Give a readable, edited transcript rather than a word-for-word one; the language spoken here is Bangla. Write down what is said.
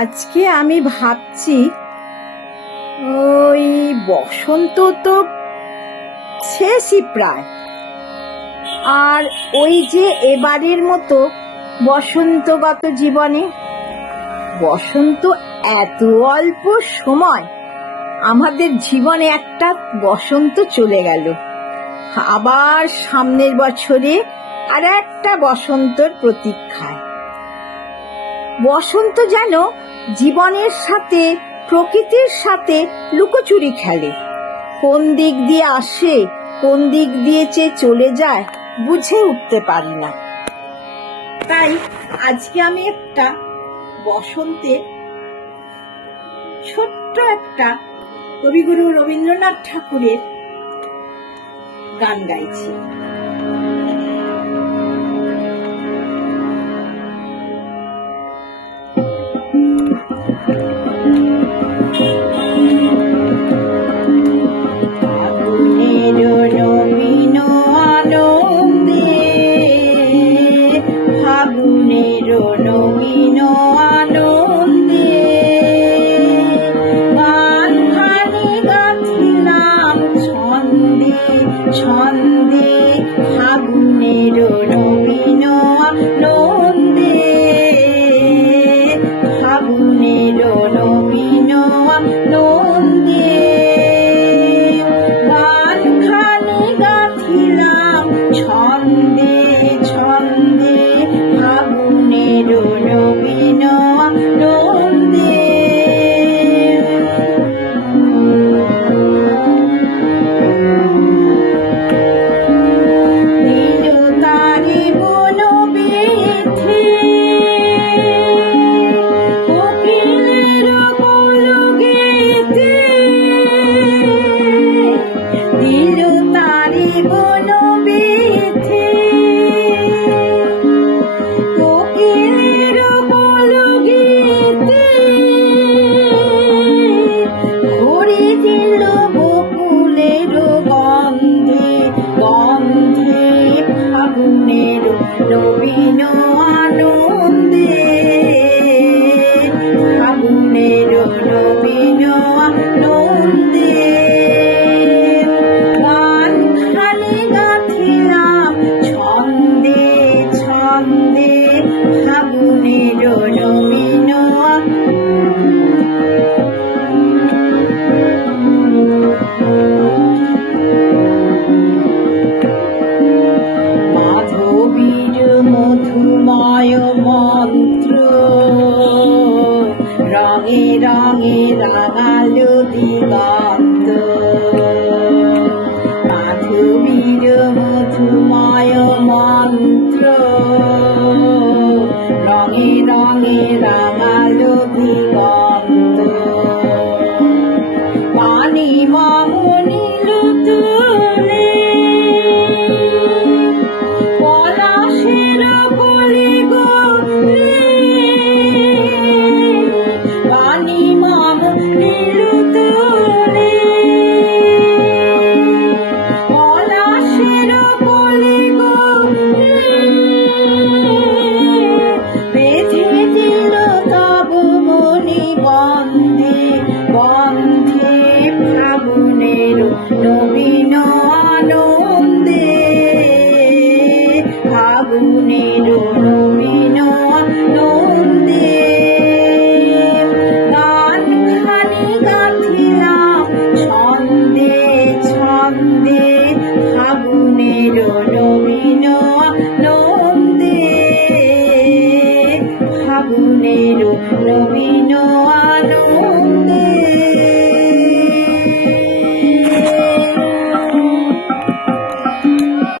আজকে আমি ভাবছি ওই বসন্ত তো শেষই প্রায়, আর ওই যে এবারের মতো বসন্তগত জীবনে বসন্ত এত অল্প সময় আমাদের জীবনে একটা বসন্ত চলে গেল, আবার সামনের বছরে আর একটা বসন্তর প্রতীক্ষায়। বসন্ত যেন জীবনের সাথে প্রকৃতির সাথে লুকোচুরি খেলে, কোন দিক দিয়ে আসে কোন দিক দিয়ে চলে যায় বুঝে উঠতে পারি না। তাই আজকে আমি একটা বসন্তের ছোট্ট একটা কবিগুরু রবীন্দ্রনাথ ঠাকুরের গান গাইছি। ফাগুনের রঙিন আনন্দে গান খানি গাছিলাম ছন্দে ছন্দে, ফাগুনের রঙিন আনন্দে ফাগুনের রঙিন আনন্দে গান খানি গাছিলাম ছন্দে ছন্দে, ফাগুনের রঙিন আনন্দে। দিল তারি বন বেঁধে কোকিলের কলগেতে, দিল তারি বন বেঁধে ফাগুনের নবীন আনন্দে ফাগুনের নবীন আনন্দে গান খানি গাছিলাম ছন্দে ছন্দে, ফাগুনের নবীন মধুময় মন্ত্র রঙে রঙে রাঙালো দিগন্ত, মাধবীর মধুময় মন্ত্র রঙে রঙে রাঙালো দিগন্ত, পানি মামনিল তুলে নবীন আনন্দে ফাগুনের নবীন আনন্দে গান খানি গাছিলাম ছন্দে ছন্দে, ফাগুনের নবীন আনন্দে ফাগুনের নবীন